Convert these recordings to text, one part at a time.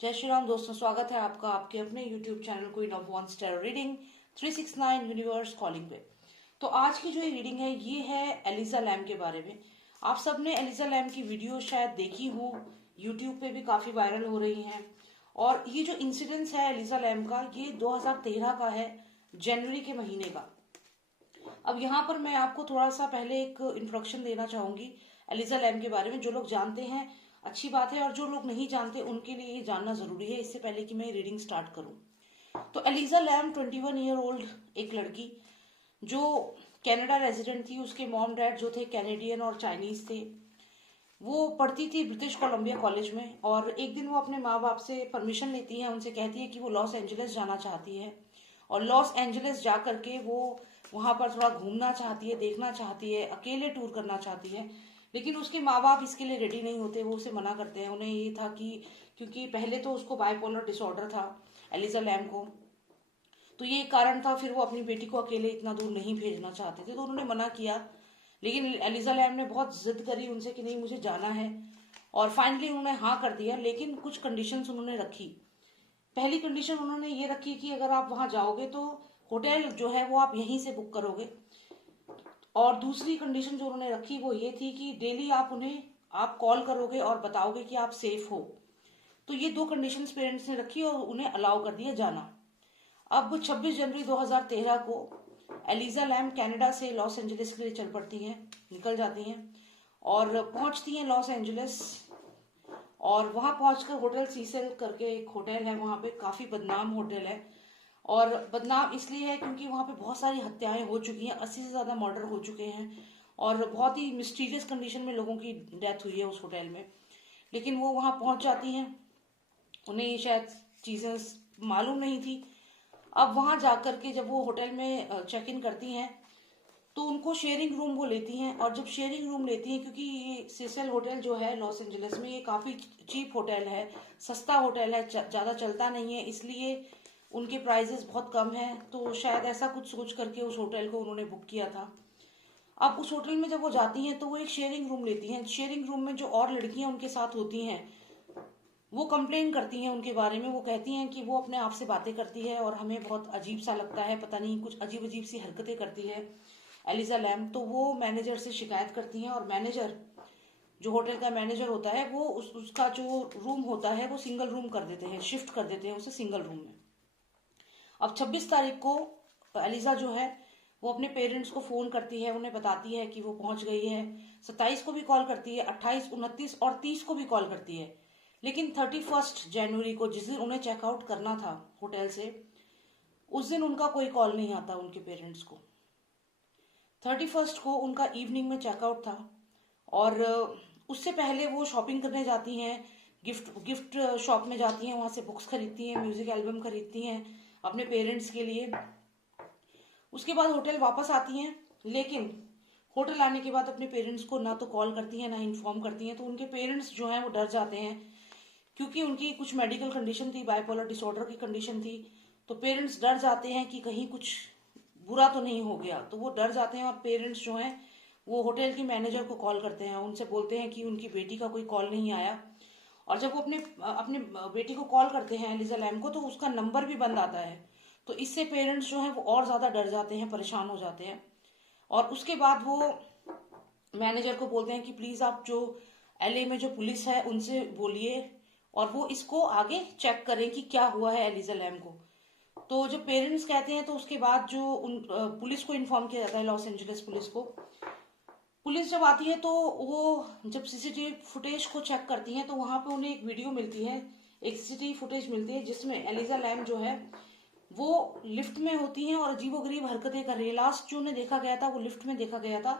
जय श्री राम दोस्तों, स्वागत है आपका आपके अपने YouTube channel queen of one star reading 369 universe calling पे। तो आज की जो ये रीडिंग है ये है एलिजा लैम के बारे में। आप सबने एलिजा लैम की वीडियो शायद देखी हो, YouTube पे भी काफी वायरल हो रही हैं। और ये जो इंसिडेंस है एलिजा लैम का, ये 2013 का है, जनवरी के महीने का। अब यहाँ पर मैं आपको थोड़ा सा पहले एक इंट्रोडक्शन देना चाहूंगी एलिजा लैम के बारे में। जो लोग जानते हैं अच्छी बात है, और जो लोग नहीं जानते उनके लिए ये जानना जरूरी है, इससे पहले कि मैं रीडिंग स्टार्ट करूं। तो एलिजा लैम 21 ईयर ओल्ड एक लड़की जो कनाडा रेजिडेंट थी। उसके मॉम डैड जो थे कैनेडियन और चाइनीज थे। वो पढ़ती थी ब्रिटिश कोलंबिया कॉलेज में, और एक दिन वो अपने माँ बाप से परमिशन लेती है। उनसे कहती है कि वो लॉस एंजलिस जाना चाहती है, और लॉस एंजलिस जा करके वो वहां पर थोड़ा घूमना चाहती है, देखना चाहती है, अकेले टूर करना चाहती है। लेकिन उसके माँ बाप इसके लिए रेडी नहीं होते, वो उसे मना करते हैं। उन्हें ये था कि क्योंकि पहले तो उसको बाइपोलर डिसऑर्डर था एलिजा लैम को, तो ये एक कारण था। फिर वो अपनी बेटी को अकेले इतना दूर नहीं भेजना चाहते थे, तो उन्होंने मना किया। लेकिन एलिजा लैम ने बहुत जिद करी उनसे कि नहीं, मुझे जाना है, और फाइनली उन्होंने हाँ कर दिया। लेकिन कुछ कंडीशंस उन्होंने रखी। पहली कंडीशन उन्होंने ये रखी कि अगर आप वहां जाओगे तो होटल जो है वो आप यहीं से बुक करोगे। और दूसरी कंडीशन जो उन्होंने रखी वो ये थी कि डेली आप कॉल करोगे और बताओगे कि आप सेफ हो। तो ये दो कंडीशंस पेरेंट्स ने रखी और उन्हें अलाउ कर दिया जाना। अब 26 जनवरी 2013 को एलिजा लैम कनाडा से लॉस एंजलिस के लिए चल पड़ती हैं, निकल जाती हैं और पहुंचती हैं लॉस एंजलिस। और वहां पहुंचकर होटल सीसेल करके एक होटल है, वहां पे काफी बदनाम होटल है। और बदनाम इसलिए है क्योंकि वहां पे बहुत सारी हत्याएं हो चुकी हैं, 80 से ज्यादा मर्डर हो चुके हैं, और बहुत ही मिस्टीरियस कंडीशन में लोगों की डेथ हुई है उस होटल में। लेकिन वो वहां पहुंच जाती हैं, उन्हें ये शायद चीजें मालूम नहीं थी। अब वहां जाकर के जब वो होटल में चेक इन करती हैं तो उनको शेयरिंग रूम वो लेती हैं। और जब शेयरिंग रूम लेती हैं, क्योंकि ये सीसेल होटल जो है लॉस एंजलिस में, ये काफी चीप होटल है, सस्ता होटल है, ज्यादा चलता नहीं है, इसलिए उनके प्राइजेस बहुत कम हैं। तो शायद ऐसा कुछ सोच करके उस होटल को उन्होंने बुक किया था। अब उस होटल में जब वो जाती हैं तो वो एक शेयरिंग रूम लेती हैं। शेयरिंग रूम में जो और लड़कियां उनके साथ होती हैं वो कंप्लेन करती हैं उनके बारे में। वो कहती हैं कि वो अपने आप से बातें करती है और हमें बहुत अजीब सा लगता है, पता नहीं कुछ अजीब अजीब सी हरकतें करती है एलिजा लैम। तो वो मैनेजर से शिकायत करती हैं, और मैनेजर जो होटल का मैनेजर होता है वो उसका जो रूम होता है वो सिंगल रूम कर देते हैं, शिफ्ट कर देते हैं उसे सिंगल रूम में। अब 26 तारीख को एलिजा जो है वो अपने पेरेंट्स को फोन करती है, उन्हें बताती है कि वो पहुंच गई है। 27 को भी कॉल करती है, 28, 29 और 30 को भी कॉल करती है। लेकिन 31 जनवरी को, जिस दिन उन्हें चेकआउट करना था होटल से, उस दिन उनका कोई कॉल नहीं आता उनके पेरेंट्स को। 31 को उनका इवनिंग में चेकआउट था, और उससे पहले वो शॉपिंग करने जाती हैं, गिफ्ट शॉप में जाती हैं, वहां से बुक्स खरीदती हैं, म्यूजिक एल्बम खरीदती हैं अपने पेरेंट्स के लिए। उसके बाद होटल वापस आती हैं, लेकिन होटल आने के बाद अपने पेरेंट्स को ना तो कॉल करती हैं ना इन्फॉर्म करती हैं। तो उनके पेरेंट्स जो हैं वो डर जाते हैं, क्योंकि उनकी कुछ मेडिकल कंडीशन थी, बाइपोलर डिसऑर्डर की कंडीशन थी। तो पेरेंट्स डर जाते हैं कि कहीं कुछ बुरा तो नहीं हो गया, तो वो डर जाते हैं। और पेरेंट्स जो हैं वो होटल की मैनेजर को कॉल करते हैं, उनसे बोलते हैं कि उनकी बेटी का कोई कॉल नहीं आया। और जब वो अपने अपने बेटी को कॉल करते हैं एलिजा लैम को, तो उसका नंबर भी बंद आता है। तो इससे पेरेंट्स जो हैं वो और ज्यादा डर जाते हैं, परेशान हो जाते हैं। और उसके बाद वो मैनेजर को बोलते हैं कि प्लीज आप जो एलए में जो पुलिस है उनसे बोलिए, और वो इसको आगे चेक करें कि क्या हुआ है एलिजा लैम को। तो जब पेरेंट्स कहते हैं तो उसके बाद जो पुलिस को इन्फॉर्म किया जाता है, लॉस एंजलिस पुलिस को। पुलिस जब आती है तो वो जब सीसीटीवी फुटेज को चेक करती है तो वहां पे उन्हें एक वीडियो मिलती है, एक सीसीटीवी फुटेज मिलती है, जिसमें एलिजा लैम जो है वो लिफ्ट में होती हैं और अजीबोगरीब हरकतें कर रही है। लास्ट जो उन्हें देखा गया था वो लिफ्ट में देखा गया था,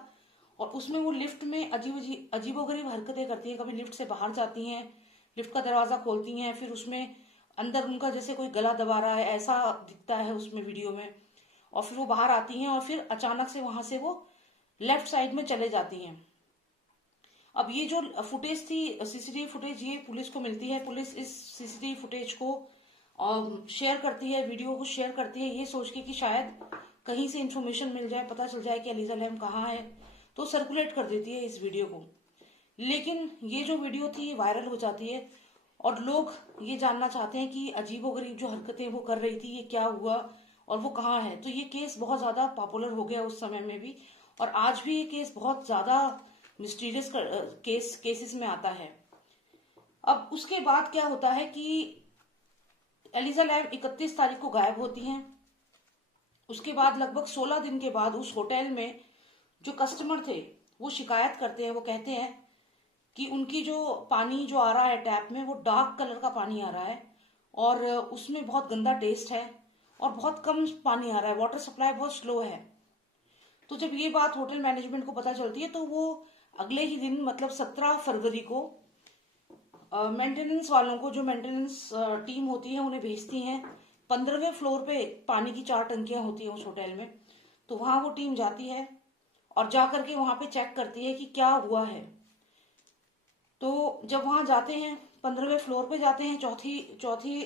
और उसमें वो लिफ्ट में अजीबोगरीब हरकतें करती हैं। कभी लिफ्ट से बाहर जाती हैं, लिफ्ट का दरवाजा खोलती हैं, फिर उसमें अंदर उनका जैसे कोई गला दबा रहा है ऐसा दिखता है उसमें वीडियो में। और फिर वो बाहर आती हैं और फिर अचानक से वहां से वो लेफ्ट साइड में चले जाती हैं। अब ये जो फुटेज थी, सीसीटीवी फुटेज, ये पुलिस को मिलती है। पुलिस इस सीसीटीवी फुटेज को शेयर करती है, वीडियो को शेयर करती है, ये सोच के कि शायद कहीं से इंफॉर्मेशन मिल जाए, पता चल जाए कि एलिजा लैम कहाँ है। तो सर्कुलेट कर देती है इस वीडियो को। लेकिन ये जो वीडियो थी वायरल हो जाती है, और लोग ये जानना चाहते हैं कि अजीबोगरीब जो हरकतें वो कर रही थी ये क्या हुआ और वो कहाँ है। तो ये केस बहुत ज्यादा पॉपुलर हो गया उस समय में भी, और आज भी ये केस बहुत ज्यादा मिस्टीरियस केसेस में आता है। अब उसके बाद क्या होता है कि एलिजा लैम 31 तारीख को गायब होती हैं। उसके बाद लगभग 16 दिन के बाद उस होटल में जो कस्टमर थे वो शिकायत करते हैं। वो कहते हैं कि उनकी जो पानी जो आ रहा है टैप में वो डार्क कलर का पानी आ रहा है और उसमें बहुत गंदा टेस्ट है और बहुत कम पानी आ रहा है, वाटर सप्लाई बहुत स्लो है। तो जब ये बात होटल मैनेजमेंट को पता चलती है तो वो अगले ही दिन मतलब 17 फरवरी को मेंटेनेंस वालों को, जो मेंटेनेंस टीम होती है, उन्हें भेजती हैं। 15वें फ्लोर पे पानी की 4 टंकियां होती हैं उस होटल में। तो वहां वो टीम जाती है और जा करके वहां पे चेक करती है कि क्या हुआ है। तो जब वहां जाते हैं, 15वें फ्लोर पे जाते हैं, चौथी चौथी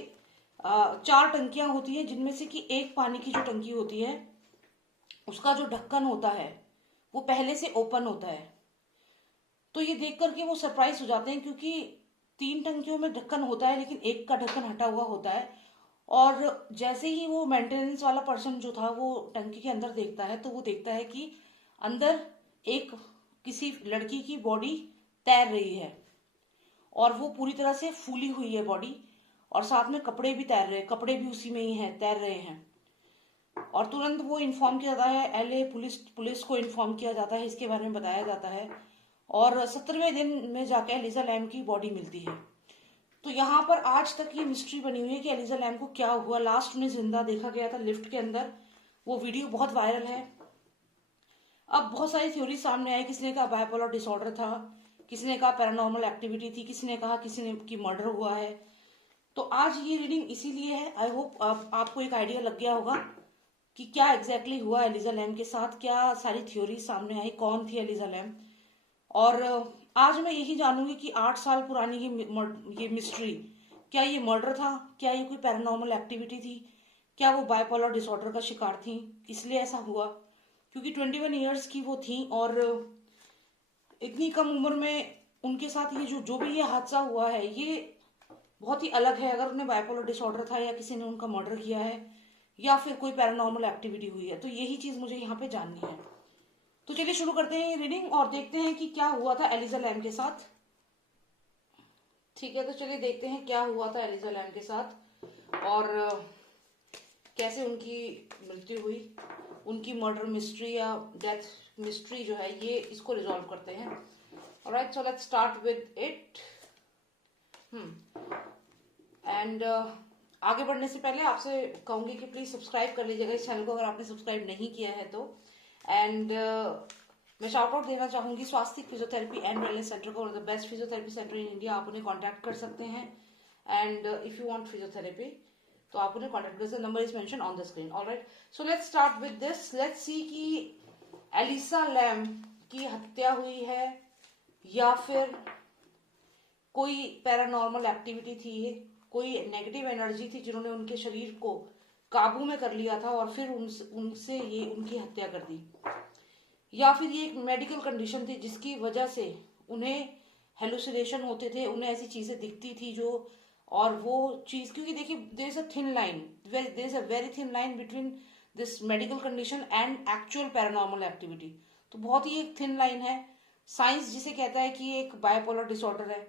4 टंकियां होती हैं, जिनमें से कि एक पानी की जो टंकी होती है उसका जो ढक्कन होता है वो पहले से ओपन होता है। तो ये देख करके वो सरप्राइज हो जाते हैं, क्योंकि 3 टंकियों में ढक्कन होता है लेकिन एक का ढक्कन हटा हुआ होता है। और जैसे ही वो मेंटेनेंस वाला पर्सन जो था वो टंकी के अंदर देखता है तो वो देखता है कि अंदर एक किसी लड़की की बॉडी तैर रही है और वो पूरी तरह से फूली हुई है बॉडी, और साथ में कपड़े भी तैर रहे हैं, कपड़े भी उसी में ही है, तैर रहे हैं। और तुरंत वो इन्फॉर्म किया जाता है, एलए पुलिस को इन्फॉर्म किया जाता है, इसके बारे में बताया जाता है। और 17वें दिन में जाकर एलिजा लैम की बॉडी मिलती है। तो यहाँ पर आज तक ये मिस्ट्री बनी हुई है कि एलिजा लैम को क्या हुआ। लास्ट में जिंदा देखा गया था लिफ्ट के अंदर, वो वीडियो बहुत वायरल है। अब बहुत सारी थ्योरी सामने आई, किसी ने कहा बाइपोलर डिसऑर्डर था, किसी ने कहा पैरानॉर्मल एक्टिविटी थी, किसी ने कहा किसी ने की मर्डर हुआ है। तो आज ये रीडिंग इसीलिए है, आई होप आपको एक आइडिया लग गया होगा कि क्या एग्जैक्टली हुआ एलिजा लैम के साथ, क्या सारी थ्योरी सामने आई, कौन थी एलिजा लैम। और आज मैं यही जानूंगी कि 8 साल पुरानी ये मिस्ट्री, क्या ये मर्डर था, क्या ये कोई पैरानॉर्मल एक्टिविटी थी, क्या वो बाइपोलर डिसऑर्डर का शिकार थी इसलिए ऐसा हुआ, क्योंकि 21 ईयर्स की वो थी और इतनी कम उम्र में उनके साथ ये जो भी ये हादसा हुआ है ये बहुत ही अलग है। अगर उन्हें बाइपोलर डिसऑर्डर था या किसी ने उनका मर्डर किया है या फिर कोई पैरानॉर्मल एक्टिविटी हुई है, तो यही चीज मुझे यहाँ पे जाननी है। तो चलिए शुरू करते हैं ये रीडिंग और देखते हैं कि क्या हुआ था एलिजा लैम के साथ। ठीक है, तो चलिए देखते हैं क्या हुआ था एलिजा लैम के साथ और कैसे उनकी मृत्यु हुई, उनकी मर्डर मिस्ट्री या डेथ मिस्ट्री जो है ये इसको रिजॉल्व करते हैं। Alright, so let's start with it. And आगे बढ़ने से पहले आपसे कहूंगी कि प्लीज सब्सक्राइब कर लीजिएगा इस चैनल को अगर आपने सब्सक्राइब नहीं किया है तो। एंड मैं शाउट आउट देना चाहूंगी स्वास्थ्य फिजियोथेरेपी एंड वेलनेस सेंटर को, the best physiotherapy centre in India. आप उन्हें कॉन्टैक्ट कर सकते हैं। And if you want physiotherapy तो आप उन्हें कॉन्टैक्ट कर सकते हैं, number is mention on the screen. Alright, so let's start with this. Let's see कि एलिसा लैम की हत्या हुई है या फिर कोई पैरानॉर्मल एक्टिविटी थी, कोई नेगेटिव एनर्जी थी जिन्होंने उनके शरीर को काबू में कर लिया था और फिर उनसे ये उनकी हत्या कर दी, या फिर ये एक मेडिकल कंडीशन थी जिसकी वजह से उन्हें हेलुसिनेशन होते थे, उन्हें ऐसी चीजें दिखती थी जो, और वो चीज, क्योंकि देखिए there is a thin line, there is a very thin line between this medical condition and actual paranormal activity. तो बहुत ही एक थिन लाइन है। साइंस जिसे कहता है कि एक बायोपोलर डिसऑर्डर है,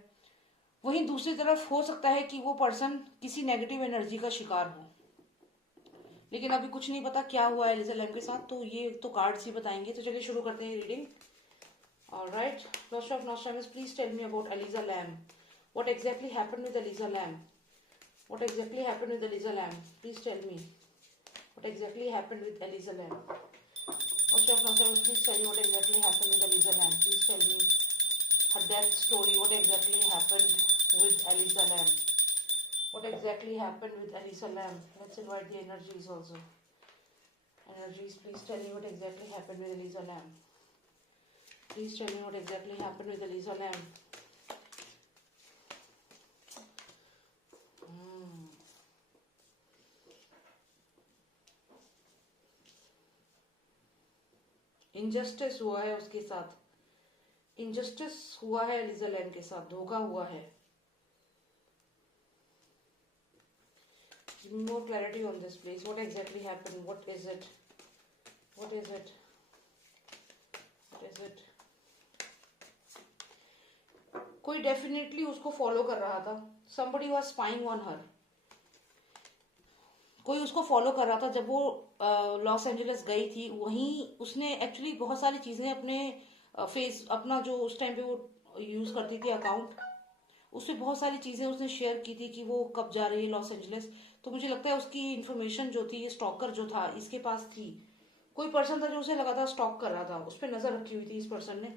वहीं दूसरी तरफ हो सकता है कि वो पर्सन किसी नेगेटिव एनर्जी का शिकार हो। लेकिन अभी कुछ नहीं पता क्या हुआ है एलिजा लैम के साथ, तो ये तो कार्ड्स ही बताएंगे। तो चलिए शुरू करते हैं reading. Alright, first of Nostradamus, please tell me about Elisa Lam. What exactly happened with Elisa Lam? What exactly happened with Elisa Lam? Please tell me what exactly happened with Elisa Lam. First of Nostradamus, please tell me what exactly happened with Elisa Lam. Please tell me her death story. What exactly happened with Elisa Lam? What exactly happened with Elisa Lam? Let's invite the energies also. Energies, please tell me what exactly happened with Elisa Lam. Please tell me what exactly happened with Elisa Lam. Injustice हुआ है उसके साथ, injustice हुआ है Elijah lamb के साथ, धोखा हुआ है। Give me more clarity on this, please. What exactly happened? What is it? What is it? What is it? कोई डेफिनेटली उसको फॉलो कर रहा था. Somebody was spying on her. कोई उसको फॉलो कर रहा था. जब वो लॉस एंजलिस गई थी, वहीं उसने एक्चुअली बहुत सारी चीजें अपने फेस, अपना जो उस टाइम पे वो यूज करती थी अकाउंट, उससे बहुत सारी चीजें उसने शेयर की थी कि वो कब जा रही है लॉस एंजलिस. तो मुझे लगता है उसकी इन्फॉर्मेशन जो थी, स्टॉकर जो था इसके पास थी. कोई पर्सन था जो उसे लगातार स्टॉक कर रहा था, उस पर नजर रखी हुई थी इस पर्सन ने.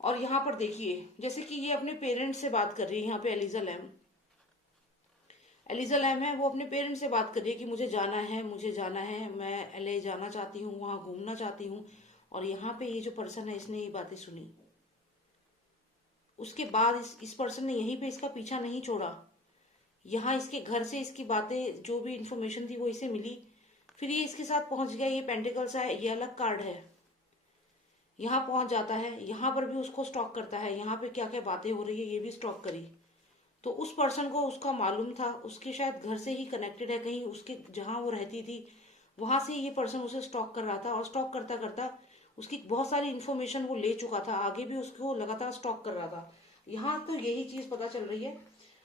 और यहाँ पर देखिए, जैसे कि ये अपने पेरेंट्स से बात कर रही है. यहाँ पे एलिजा लैम है, वो अपने पेरेंट्स से बात कर रही है कि मुझे जाना है, मैं एलए जाना चाहती हूँ, वहां घूमना चाहती हूँ. और यहाँ पे ये जो पर्सन है, इसने ये बातें सुनी. उसके बाद इस पर्सन ने यहीं पे इसका पीछा नहीं छोड़ा. यहाँ इसके घर से इसकी बातें, जो भी इंफॉर्मेशन थी वो इसे मिली. फिर ये इसके साथ पहुंच गया. ये पेंटिकल्स है, ये अलग कार्ड है. यहाँ पहुंच जाता है, यहाँ पर भी उसको स्टॉक करता है. यहाँ पे क्या क्या बातें हो रही है ये भी स्टॉक करी. तो उस पर्सन को उसका मालूम था, उसके शायद घर से ही कनेक्टेड है, कहीं उसके जहां वो रहती थी वहां से ये पर्सन उसे स्टॉक कर रहा था. और स्टॉक करता करता उसकी बहुत सारी इन्फॉर्मेशन वो ले चुका था, आगे भी उसको लगातार स्टॉक कर रहा था. यहाँ तो यही चीज पता चल रही है.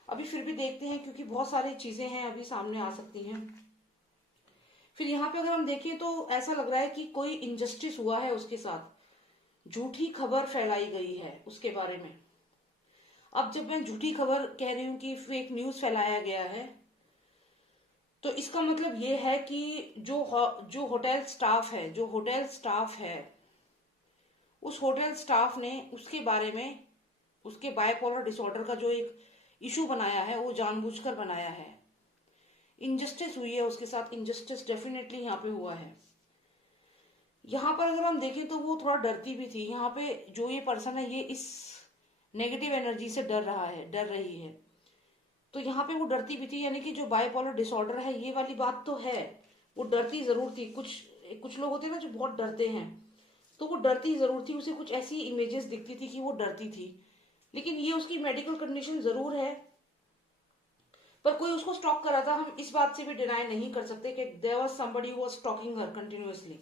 अभी फिर भी देखते हैं, क्योंकि बहुत सारी चीजें हैं अभी सामने आ सकती हैं. फिर यहाँ पे अगर हम देखें तो ऐसा लग रहा है कि कोई इनजस्टिस हुआ है उसके साथ. झूठी खबर फैलाई गई है उसके बारे में. अब जब मैं झूठी खबर कह रही हूं कि फेक न्यूज फैलाया गया है, तो इसका मतलब ये है कि जो होटल स्टाफ है, उस होटल स्टाफ ने उसके बारे में, उसके बायपोलर डिसऑर्डर का जो एक इशू बनाया है, वो जानबूझकर बनाया है. इनजस्टिस हुई है उसके साथ. इनजस्टिस डेफिनेटली यहाँ पे हुआ है. यहाँ पर अगर हम देखें तो वो थोड़ा डरती भी थी. यहाँ पे जो ये पर्सन है, ये इस नेगेटिव एनर्जी से डर रही है. तो यहाँ पे वो डरती भी थी. यानी कि जो बायपोलर डिसऑर्डर है, ये वाली बात तो है, वो डरती जरूर थी. कुछ लोग होते हैं ना जो बहुत डरते हैं, तो वो डरती जरूर थी. उसे कुछ ऐसी इमेजेस दिखती थी कि वो डरती थी. लेकिन ये उसकी मेडिकल कंडीशन जरूर है, पर कोई उसको स्टॉक कर रहा था. हम इस बात से भी डिनाई नहीं कर सकते कि there was somebody who was stalking her continuously.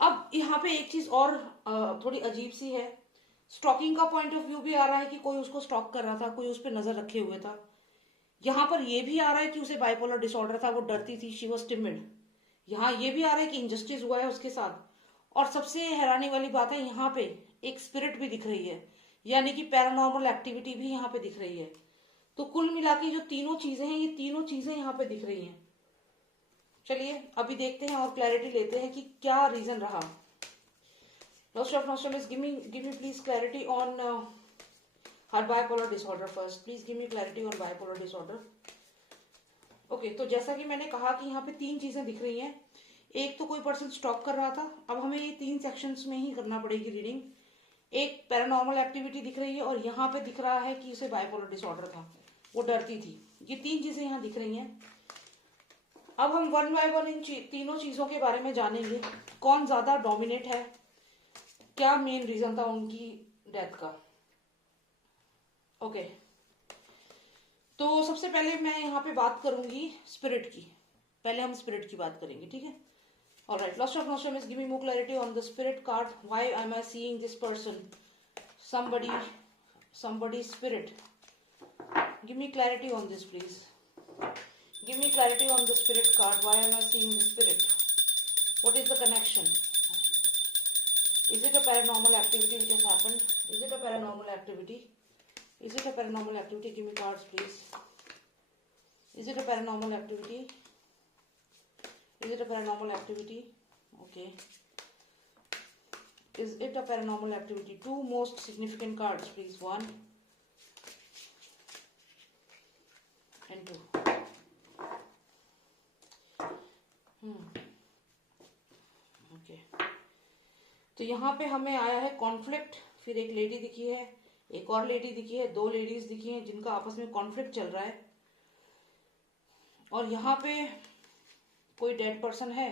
अब यहाँ पे एक चीज और थोड़ी अजीब सी है. स्टॉकिंग का पॉइंट ऑफ व्यू भी आ रहा है कि कोई उसको स्टॉक कर रहा था, कोई उस पर नजर रखे हुए था. यहाँ पर यह भी आ रहा है कि उसे बाइपोलर डिसऑर्डर था, वो डरती थी, शी वॉज टिमिड. यहाँ ये भी आ रहा है कि इनजस्टिस हुआ है उसके साथ. और सबसे हैरानी वाली बात है, यहाँ पे एक स्पिरिट भी दिख रही है, यानी कि पैरानॉर्मल एक्टिविटी भी यहाँ पे दिख रही है. तो कुल मिला के जो तीनों चीजें हैं, ये तीनों चीजें यहाँ पे दिख रही हैं. चलिए अभी देखते हैं और क्लैरिटी लेते हैं कि क्या रीजन रहा. Lord of Nostradamus, give me please clarity on her bipolar disorder first. Please give me clarity on bipolar disorder. Okay, तो जैसा कि मैंने कहा कि यहाँ पे तीन चीजें दिख रही हैं. एक तो कोई पर्सन स्टॉक कर रहा था. अब हमें ये तीन सेक्शंस में ही करना पड़ेगी रीडिंग. एक पैरानॉर्मल एक्टिविटी दिख रही है, और यहाँ पे दिख रहा है कि उसे बाइपोलर डिसऑर्डर था, वो डरती थी. ये तीन चीजें यहाँ दिख रही हैं. अब हम वन बाय वन इन तीनों चीजों के बारे में जानेंगे. कौन ज्यादा डोमिनेट है, क्या मेन रीजन था उनकी डेथ का. ओके, तो सबसे पहले मैं यहाँ पे बात करूंगी स्पिरिट की. पहले हम स्पिरिट की बात करेंगे, ठीक है. Alright, lost of Nostradamus, give me more clarity on the spirit card. Why am I seeing this person, somebody spirit. Give me clarity on this, please. Give me clarity on the spirit card. Why am I seeing the spirit? What is the connection? Is it a paranormal activity which has happened? Is it a paranormal activity? Is it a paranormal activity? Give me cards, please. Is it a paranormal activity? Is it a paranormal activity? Okay. Is it a paranormal activity? Two most significant cards, please. 1 and 2. Okay. तो यहाँ पे हमें आया है conflict. फिर एक lady दिखी है, एक और लेडी दिखी है, दो लेडीज दिखी हैं जिनका आपस में कॉन्फ्लिक्ट चल रहा है. और यहाँ पे कोई डेड पर्सन है,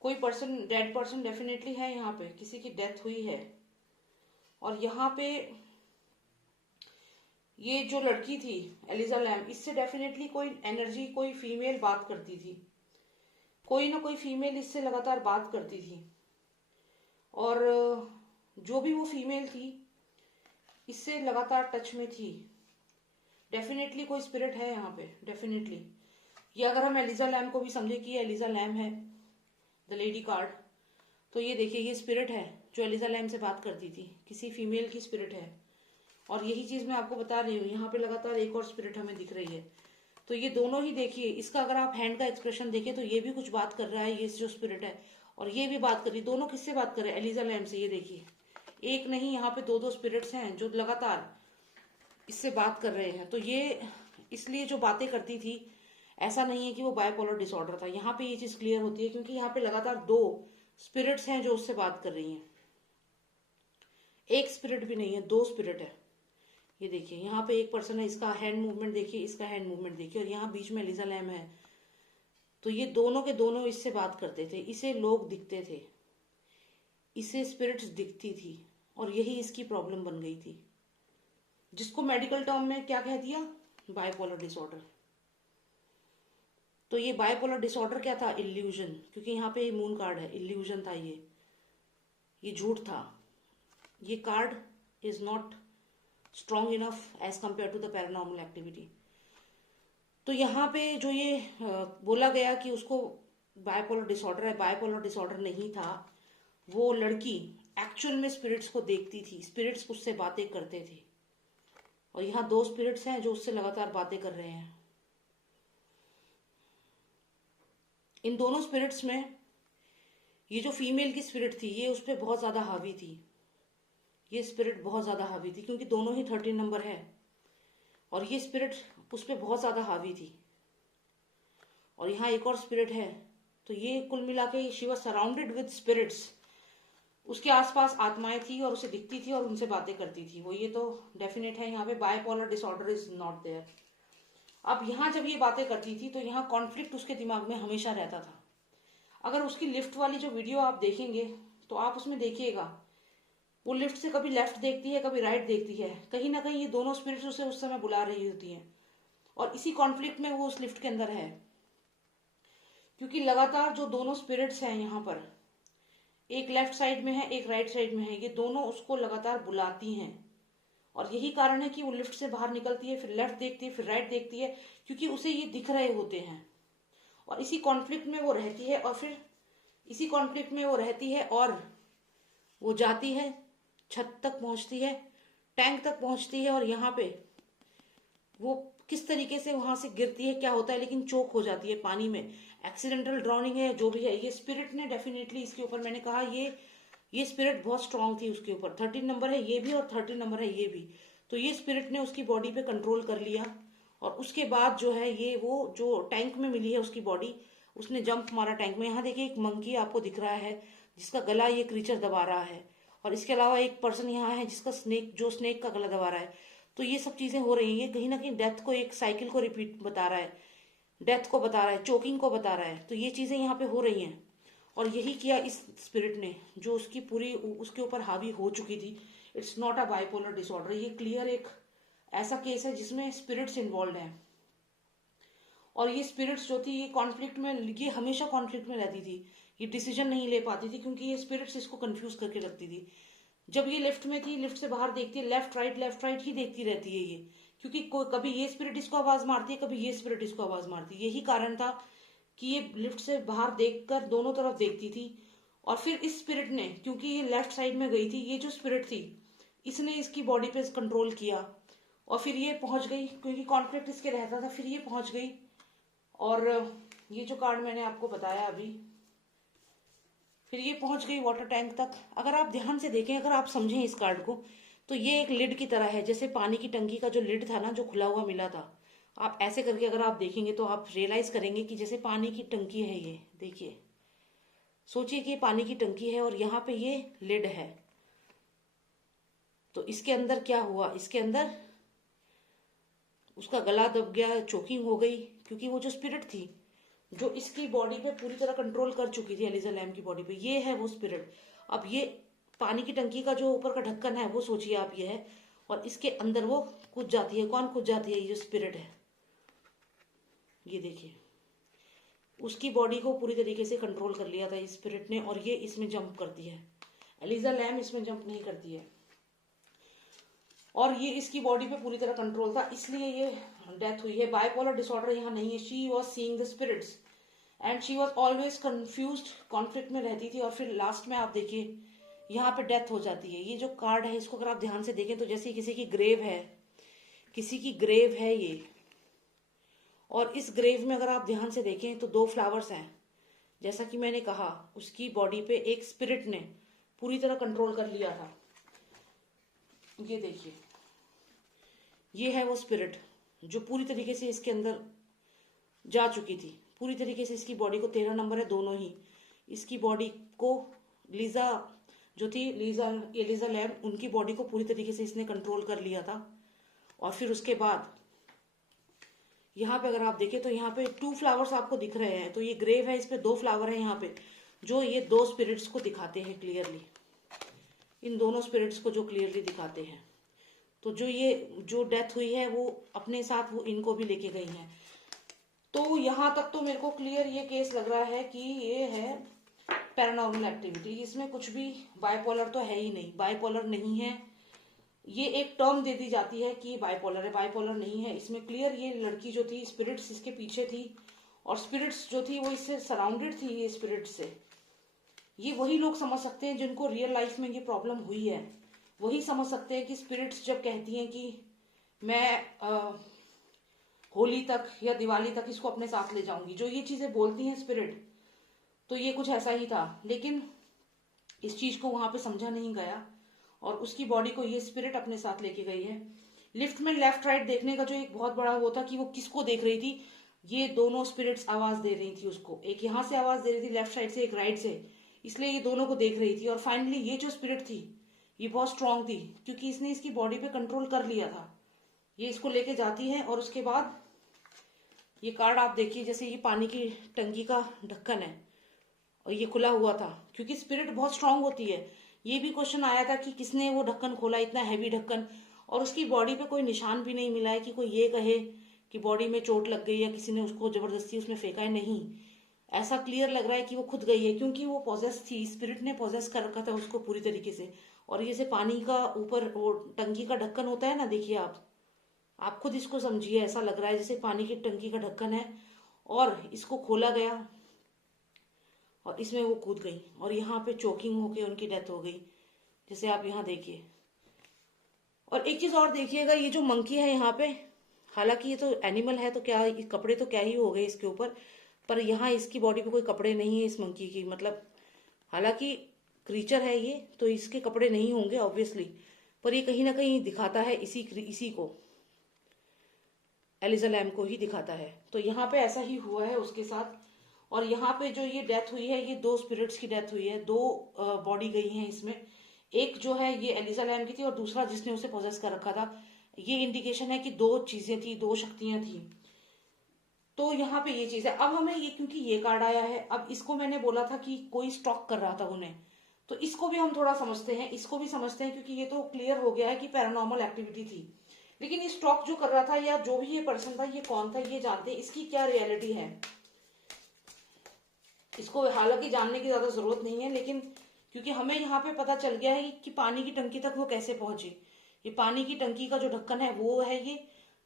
कोई पर्सन, डेड पर्सन डेफिनेटली है. यहाँ पे किसी की डेथ हुई है. और यहाँ पे ये जो लड़की थी एलिजा लैम, इससे डेफिनेटली कोई एनर्जी, कोई फीमेल बात करती थी, कोई ना कोई फीमेल इससे लगातार बात करती थी। और जो भी वो फीमेल थी इससे लगातार टच में थी। डेफिनेटली कोई स्पिरिट है यहाँ पे, डेफिनेटली। ये अगर हम एलिजा लैम को भी समझे कि एलिजा लैम है, द लेडी कार्ड, तो ये देखिए ये स्पिरिट है जो एलिजा लैम से बात करती थी, किसी फीमेल की स्पिरिट है। और यही चीज मैं आपको बता रही हूँ, यहाँ पे लगातार एक और स्पिरिट हमें दिख रही है। तो ये दोनों ही देखिए, इसका अगर आप हैंड का एक्सप्रेशन देखें तो ये भी कुछ बात कर रहा है, ये जो स्पिरिट है, और ये भी बात कर रही है। दोनों किससे बात कर रहे हैं? एलिजा लैम से। ये देखिए, एक नहीं, यहाँ पे दो दो स्पिरिट्स हैं जो लगातार इससे बात कर रहे हैं। तो ये इसलिए जो बातें करती थी, ऐसा नहीं है कि वो बायपोलर डिसऑर्डर था। यहाँ पे ये चीज क्लियर होती है क्योंकि यहाँ पे लगातार दो स्पिरिट्स हैं जो उससे बात कर रही हैं। एक स्पिरिट भी नहीं है, दो स्पिरिट है। ये देखिए यहाँ पे एक पर्सन है, इसका हैंड मूवमेंट देखिए, इसका हैंड मूवमेंट देखिए, और यहाँ बीच में एलिजा लैम है। तो ये दोनों के दोनों इससे बात करते थे, इसे लोग दिखते थे, इसे स्पिरिट्स दिखती थी, और यही इसकी प्रॉब्लम बन गई थी, जिसको मेडिकल टर्म में क्या कह दिया? Bipolar disorder. तो ये बायपोलर डिसऑर्डर क्या था? इल्यूजन, क्योंकि यहाँ पे मून कार्ड है, इल्यूजन था ये झूठ था। ये card is not strong enough as compare to the paranormal activity. तो यहाँ पे जो ये बोला गया कि उसको बायपोलर डिसऑर्डर है, बायपोलर डिसऑर्डर नहीं था। वो लड़की एक्चुअल में स्पिरिट्स को देखती थी, स्पिरिट्स उससे बातें करते थे, और यहाँ दो स्पिरिट्स हैं जो उससे लगातार बातें कर रहे हैं। इन दोनों स्पिरिट्स में ये जो फीमेल की स्पिरिट थी, ये उस पर बहुत ज्यादा हावी थी। ये स्पिरिट बहुत ज्यादा हावी थी क्योंकि दोनों ही 13 नंबर है, और ये स्पिरिट उस पर बहुत ज्यादा हावी थी। और यहाँ एक और स्पिरिट है। तो ये कुल मिला के she was surrounded with spirits. उसके आसपास आत्माएं थी और उसे दिखती थी और उनसे बातें करती थी वो। ये तो डेफिनेट है, यहाँ पे bipolar disorder is not there. अब यहाँ जब ये बातें करती थी तो यहाँ कॉन्फ्लिक्ट उसके दिमाग में हमेशा रहता था। अगर उसकी लिफ्ट वाली जो वीडियो आप देखेंगे तो आप उसमें देखिएगा, वो लिफ्ट से कभी लेफ्ट देखती है, कभी राइट देखती है। कहीं ना कहीं ये दोनों स्पिरिट्स उसे उस समय बुला रही होती हैं, और इसी कॉन्फ्लिक्ट में वो उस लिफ्ट के अंदर है। क्योंकि लगातार जो दोनों स्पिरिट्स हैं यहाँ पर, एक लेफ्ट साइड में है, एक राइट साइड में है, ये दोनों उसको लगातार बुलाती हैं। और यही कारण है कि वो लिफ्ट से बाहर निकलती है, फिर लेफ्ट देखती है, फिर राइट देखती है, क्योंकि उसे ये दिख रहे होते हैं। और इसी कॉन्फ्लिक्ट में वो रहती है, और फिर इसी कॉन्फ्लिक्ट में वो रहती है, और वो जाती है, छत तक पहुंचती है, टैंक तक पहुंचती है, और यहाँ पे वो किस तरीके से वहां से गिरती है, क्या होता है, लेकिन चोक हो जाती है पानी में। एक्सीडेंटल ड्राउनिंग है, जो भी है, ये स्पिरिट ने डेफिनेटली इसके ऊपर, मैंने कहा ये स्पिरिट बहुत स्ट्रांग थी उसके ऊपर। 13 नंबर है ये भी, और 13 नंबर है ये भी। तो ये स्पिरिट ने उसकी बॉडी पे कंट्रोल कर लिया, और उसके बाद जो है ये वो जो टैंक में मिली है उसकी बॉडी, उसने जंप मारा टैंक में। यहाँ देखिए एक मंकी आपको दिख रहा है जिसका गला ये क्रीचर दबा रहा है, और इसके अलावा एक पर्सन यहाँ है जिसका स्नेक का गला दबा रहा है। तो ये सब चीजें हो रही है, ये कहीं ना कहीं डेथ को, एक साइकिल को रिपीट बता रहा है, डेथ को बता रहा है, चोकिंग को बता रहा है। तो ये चीजें यहाँ पे हो रही हैं, और यही किया इस स्पिरिट ने जो उसकी पूरी उसके ऊपर हावी हो चुकी थी। It's not a bipolar disorder, ये क्लियर एक ऐसा केस है जिसमें स्पिरिट्स इन्वॉल्व हैं। और ये स्पिरिट्स जो थी ये कॉन्फ्लिक्ट में, ये हमेशा कॉन्फ्लिक्ट में रहती थी, ये डिसीजन नहीं ले पाती थी क्योंकि ये स्पिरिट्स इसको कंफ्यूज करके रखती थी। जब ये लिफ्ट में थी, लिफ्ट से बाहर देखती है, लेफ्ट राइट ही देखती रहती है ये, क्योंकि कभी ये स्पिरिट इसको आवाज मारती है, कभी ये स्पिरिट इसको आवाज मारती है। यही कारण था कि ये लिफ्ट से बाहर देखकर दोनों तरफ देखती थी। और फिर इस स्पिरिट ने, क्योंकि ये लेफ्ट साइड में गई थी, ये जो स्पिरिट थी इसने इसकी बॉडी पे कंट्रोल किया, और फिर ये पहुंच गई, क्योंकि कॉन्फ्लिक्ट इसके रहता था, फिर ये पहुंच गई। और ये जो कार्ड मैंने आपको बताया अभी, फिर ये पहुंच गई वाटर टैंक तक। अगर आप ध्यान से देखें, अगर आप समझें इस कार्ड को, तो ये एक लिड की तरह है, जैसे पानी की टंकी का जो लिड था ना, जो खुला हुआ मिला था। आप ऐसे करके अगर आप देखेंगे तो आप रियलाइज करेंगे कि जैसे पानी की टंकी है ये, देखिए, सोचिए कि पानी की टंकी है और यहाँ पे ये लिड है। तो इसके अंदर क्या हुआ, इसके अंदर उसका गला दब गया, चोकिंग हो गई, क्योंकि वो जो स्पिरिट थी जो इसकी बॉडी पे पूरी तरह कंट्रोल कर चुकी थी, एलिजा लैम की बॉडी पे, ये है वो स्पिरिट। अब ये पानी की टंकी का जो ऊपर का ढक्कन है वो सोचिए आप, ये है, और इसके अंदर वो कूद जाती है। कौन कूद जाती है? ये जो स्पिरिट है, ये देखिए, उसकी बॉडी को पूरी तरीके से कंट्रोल कर लिया था इस स्पिरिट ने, और ये इसमें जंप करती है। एलिजा लैम इसमें जंप नहीं करती है, और ये इसकी बॉडी पे पूरी तरह कंट्रोल था, इसलिए ये डेथ हुई है। बाइपोलर डिसऑर्डर यहाँ नहीं है। She was seeing the spirits and she was always confused, conflict में रहती थी, और फिर लास्ट में आप देखिए यहाँ पे डेथ हो जाती है। ये जो कार्ड है इसको अगर आप ध्यान से देखें तो जैसे किसी की ग्रेव है, किसी की ग्रेव है ये, और इस ग्रेव में अगर आप ध्यान से देखें तो 2 फ्लावर्स हैं। जैसा कि मैंने कहा, उसकी बॉडी पे एक स्पिरिट ने पूरी तरह कंट्रोल कर लिया था। ये देखिए, ये है वो स्पिरिट जो पूरी तरीके से इसके अंदर जा चुकी थी। पूरी तरीके से इसकी बॉडी को 13 नंबर है, दोनों ही इसकी बॉडी को, लीजा जो थी, एलिजा लैम, उनकी बॉडी को पूरी तरीके से इसने कंट्रोल कर लिया था। और फिर उसके बाद यहाँ पे अगर आप देखें तो यहाँ पे 2 फ्लावर्स आपको दिख रहे हैं। तो ये ग्रेव है, इस पे 2 फ्लावर है यहाँ पे, जो ये 2 स्पिरिट्स को दिखाते हैं क्लियरली, इन दोनों स्पिरिट्स को जो क्लियरली दिखाते हैं। तो जो डेथ हुई है वो अपने साथ वो इनको भी लेके गई हैं। तो यहाँ तक तो मेरे को क्लियर ये केस लग रहा है कि ये है पैरानॉर्मल एक्टिविटी। इसमें कुछ भी बाइपोलर तो है ही नहीं, बाइपोलर नहीं है। ये एक टर्म दे दी जाती है कि बाइपोलर है, बाइपोलर नहीं है। इसमें क्लियर ये लड़की जो थी, स्पिरिट्स इसके पीछे थी, और स्पिरिट्स जो थी वो इससे सराउंडेड थी, ये स्पिरिट से। ये वही लोग समझ सकते हैं जिनको रियल लाइफ में ये प्रॉब्लम हुई है, वही समझ सकते हैं कि स्पिरिट्स जब कहती हैं कि मैं होली तक या दिवाली तक इसको अपने साथ ले जाऊंगी, जो ये चीजें बोलती हैं स्पिरिट, तो ये कुछ ऐसा ही था। लेकिन इस चीज को वहां पे समझा नहीं गया, और उसकी बॉडी को ये स्पिरिट अपने साथ लेके गई है। लिफ्ट में लेफ्ट राइट देखने का जो एक बहुत बड़ा वो था कि वो किसको देख रही थी, ये दोनों स्पिरिट्स आवाज दे रही थी उसको। एक यहाँ से आवाज दे रही थी लेफ्ट साइड से, एक राइट से, इसलिए ये दोनों को देख रही थी। और फाइनली ये जो स्पिरिट थी ये बहुत स्ट्रांग थी, क्योंकि इसने इसकी बॉडी पे कंट्रोल कर लिया था। ये इसको लेके जाती है, और उसके बाद ये कार्ड आप देखिए, जैसे ये पानी की टंकी का ढक्कन है और ये खुला हुआ था, क्योंकि स्पिरिट बहुत स्ट्रांग होती है। ये भी क्वेश्चन आया था कि किसने वो ढक्कन खोला, इतना हैवी ढक्कन, और उसकी बॉडी पे कोई निशान भी नहीं मिला है कि कोई ये कहे कि बॉडी में चोट लग गई या किसी ने उसको जबरदस्ती उसमें फेंका है। नहीं, ऐसा क्लियर लग रहा है कि वो खुद गई है, क्योंकि वो पॉजेस थी, स्पिरिट ने पॉजेस कर रखा था उसको पूरी तरीके से। और ये से पानी का ऊपर वो टंकी का ढक्कन होता है ना, देखिए आप खुद इसको समझिए, ऐसा लग रहा है जैसे पानी की टंकी का ढक्कन है, और इसको खोला गया और इसमें वो कूद गई, और यहाँ पे चोकिंग होके उनकी डेथ हो गई, जैसे आप यहाँ देखिए। और एक चीज और देखिएगा, ये जो मंकी है यहाँ पे, हालांकि ये तो एनिमल है तो क्या, कपड़े तो क्या ही हो गए इसके ऊपर, पर यहाँ इसकी बॉडी पे कोई कपड़े नहीं है इस मंकी की। मतलब हालांकि क्रीचर है ये, तो इसके कपड़े नहीं होंगे ऑब्वियसली, पर ये कहीं ना कहीं दिखाता है इसी को, एलिजा लैम को ही दिखाता है। तो यहाँ पे ऐसा ही हुआ है उसके साथ। और यहाँ पे जो ये डेथ हुई है, ये 2 स्पिरिट्स की डेथ हुई है, 2 बॉडी गई हैं इसमें। एक जो है ये एलिजा लैम की थी, और दूसरा जिसने उसे पोजेस कर रखा था। ये इंडिकेशन है कि 2 चीजें थी, 2 शक्तियां थी। तो यहाँ पे ये चीज है। अब हमें ये, क्योंकि ये कार्ड आया है, अब इसको मैंने बोला था कि कोई स्टॉक कर रहा था उन्हें, तो इसको भी हम थोड़ा समझते हैं, इसको भी समझते हैं, क्योंकि ये तो क्लियर हो गया है कि पैरानॉर्मल एक्टिविटी थी। लेकिन ये स्टॉक जो कर रहा था, या जो भी ये पर्सन था, ये कौन था, ये जानते हैं, इसकी क्या रियलिटी है, इसको हालांकि जानने की ज्यादा जरूरत नहीं है। लेकिन क्योंकि हमें यहाँ पे पता चल गया है कि पानी की टंकी तक वो कैसे पहुंचे, ये पानी की टंकी का जो ढक्कन है वो है, ये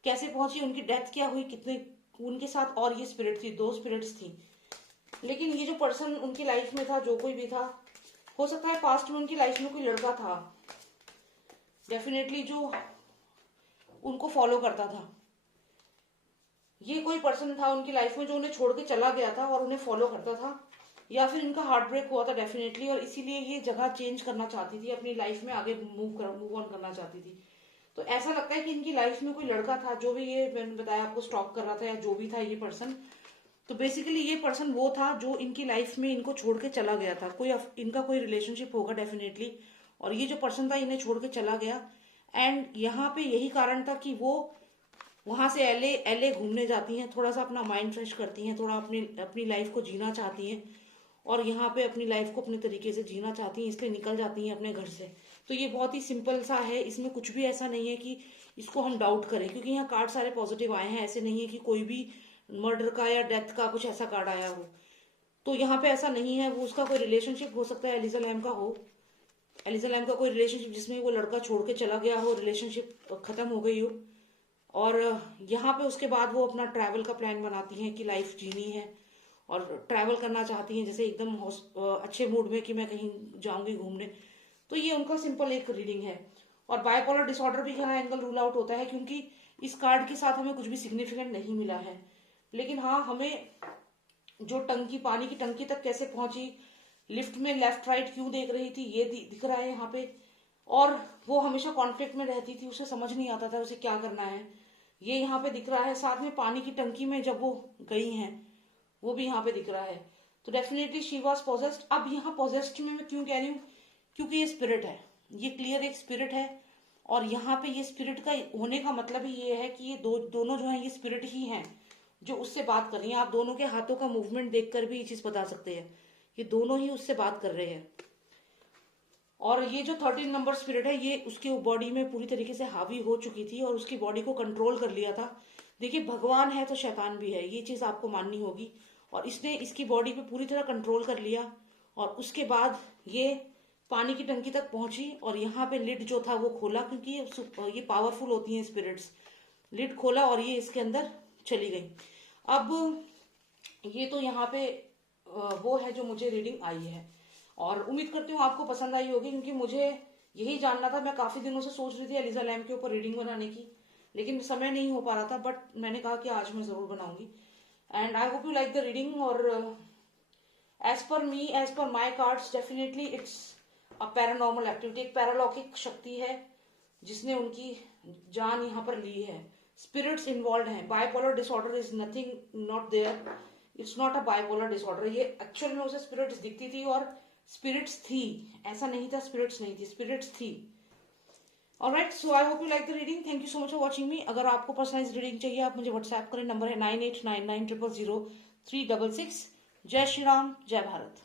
कैसे पहुंची, उनकी डेथ क्या हुई, कितने उनके साथ, और ये स्पिरिट थी, 2 स्पिरिट्स थी। लेकिन ये जो पर्सन उनकी लाइफ में था, जो कोई भी था, हो सकता है पास्ट में उनकी लाइफ में कोई लड़का था डेफिनेटली जो उनको फॉलो करता था। ये कोई पर्सन था उनकी लाइफ में जो उन्हें छोड़ के चला गया था और उन्हें फॉलो करता था, या फिर इनका हार्ट ब्रेक हुआ था डेफिनेटली, और इसीलिए ये जगह चेंज करना चाहती थी, अपनी लाइफ में आगे मूव ऑन करना चाहती थी। तो ऐसा लगता है कि इनकी लाइफ में कोई लड़का था, जो भी ये मैंने बताया आपको स्टॉक कर रहा था, या जो भी था ये पर्सन। तो बेसिकली ये पर्सन वो था जो इनकी लाइफ में इनको छोड़ के चला गया था। इनका कोई रिलेशनशिप होगा डेफिनेटली, और ये जो पर्सन था इन्हें छोड़ के चला गया। एंड यहाँ पे यही कारण था कि वो वहां से एले घूमने जाती हैं, थोड़ा सा अपना माइंड फ्रेश करती हैं, थोड़ा अपनी लाइफ को जीना चाहती हैं, और यहाँ पे अपनी लाइफ को अपने तरीके से जीना चाहती हैं, इसलिए निकल जाती हैं अपने घर से। तो ये बहुत ही सिंपल सा है, इसमें कुछ भी ऐसा नहीं है कि इसको हम डाउट करें, क्योंकि यहाँ कार्ड सारे पॉजिटिव आए हैं। ऐसे नहीं है कि कोई भी मर्डर का या डेथ का कुछ ऐसा कार्ड आया हो, तो यहाँ पे ऐसा नहीं है। वो उसका कोई रिलेशनशिप हो सकता है, एलिजा लैम का हो, एलिजा लैम का कोई रिलेशनशिप जिसमें वो लड़का छोड़ के चला गया हो, रिलेशनशिप खत्म हो गई हो, और यहाँ पे उसके बाद वो अपना ट्रैवल का प्लान बनाती हैं कि लाइफ जीनी है और ट्रैवल करना चाहती हैं, जैसे एकदम अच्छे मूड में कि मैं कहीं जाऊंगी घूमने। तो ये उनका सिंपल एक रीडिंग है। और बाइपोलर डिसऑर्डर भी क्या एंगल रूल आउट होता है, क्योंकि इस कार्ड के साथ हमें कुछ भी सिग्निफिकेंट नहीं मिला है, लेकिन हाँ हमें जो टंकी, पानी की टंकी तक कैसे पहुंची, लिफ्ट में लेफ्ट राइट क्यों देख रही थी, ये दिख रहा है यहाँ पे। और वो हमेशा कॉन्फ्लिक्ट में रहती थी, उसे समझ नहीं आता था उसे क्या करना है, ये यहाँ पे दिख रहा है। साथ में पानी की टंकी में जब वो गई हैं वो भी यहाँ पे दिख रहा है। तो डेफिनेटली शी वॉज पोजेस्ड। अब यहाँ पोजेस्ड में मैं क्यों कह रही हूँ, क्योंकि ये स्पिरिट है, ये क्लियर एक स्पिरिट है। और यहाँ पे ये स्पिरिट का होने का मतलब ही ये है कि ये दोनों जो है ये स्पिरिट ही हैं जो उससे बात कर रही हैं। आप दोनों के हाथों का मूवमेंट देखकर भी ये चीज बता सकते हैं, ये दोनों ही उससे बात कर रहे हैं। और ये जो 13 नंबर स्पिरिट है ये उसकी बॉडी में पूरी तरीके से हावी हो चुकी थी और उसकी बॉडी को कंट्रोल कर लिया था। देखिए भगवान है तो शैतान भी है, ये चीज आपको माननी होगी। और इसने इसकी बॉडी पे पूरी तरह कंट्रोल कर लिया और उसके बाद ये पानी की टंकी तक पहुंची और यहाँ पे लिड जो था वो खोला, क्योंकि ये पावरफुल होती हैं स्पिरिट्स। लिड खोला और ये इसके अंदर चली गई। अब ये तो यहाँ पे वो है जो मुझे रीडिंग आई है, और उम्मीद करती हूँ आपको पसंद आई होगी, क्योंकि मुझे यही जानना था। मैं काफी दिनों से सोच रही थी एलिजा लैम के ऊपर रीडिंग बनाने की, लेकिन समय नहीं हो पा रहा था, बट मैंने कहा कि आज मैं जरूर बनाऊंगी। And I hope you like the reading. और as per me, as per my cards, definitely it's a paranormal activity, एक पैरालौकिक शक्ति है जिसने उनकी जान यहाँ पर ली है। स्पिरिट्स इन्वॉल्व हैं। Bipolar disorder is nothing, not there, it's not a bipolar disorder. ये एक्चुअल में उसे स्पिरिट्स दिखती थी और स्पिरिट्स थी, ऐसा नहीं था स्पिरिट्स नहीं थी, स्पिरिट्स थी। Alright, so I hope you like the reading. Thank you so much for watching मी। अगर आपको पर्सनलाइज रीडिंग चाहिए आप मुझे व्हाट्सएप करें, नंबर है 9899000366। जय श्री राम, जय भारत।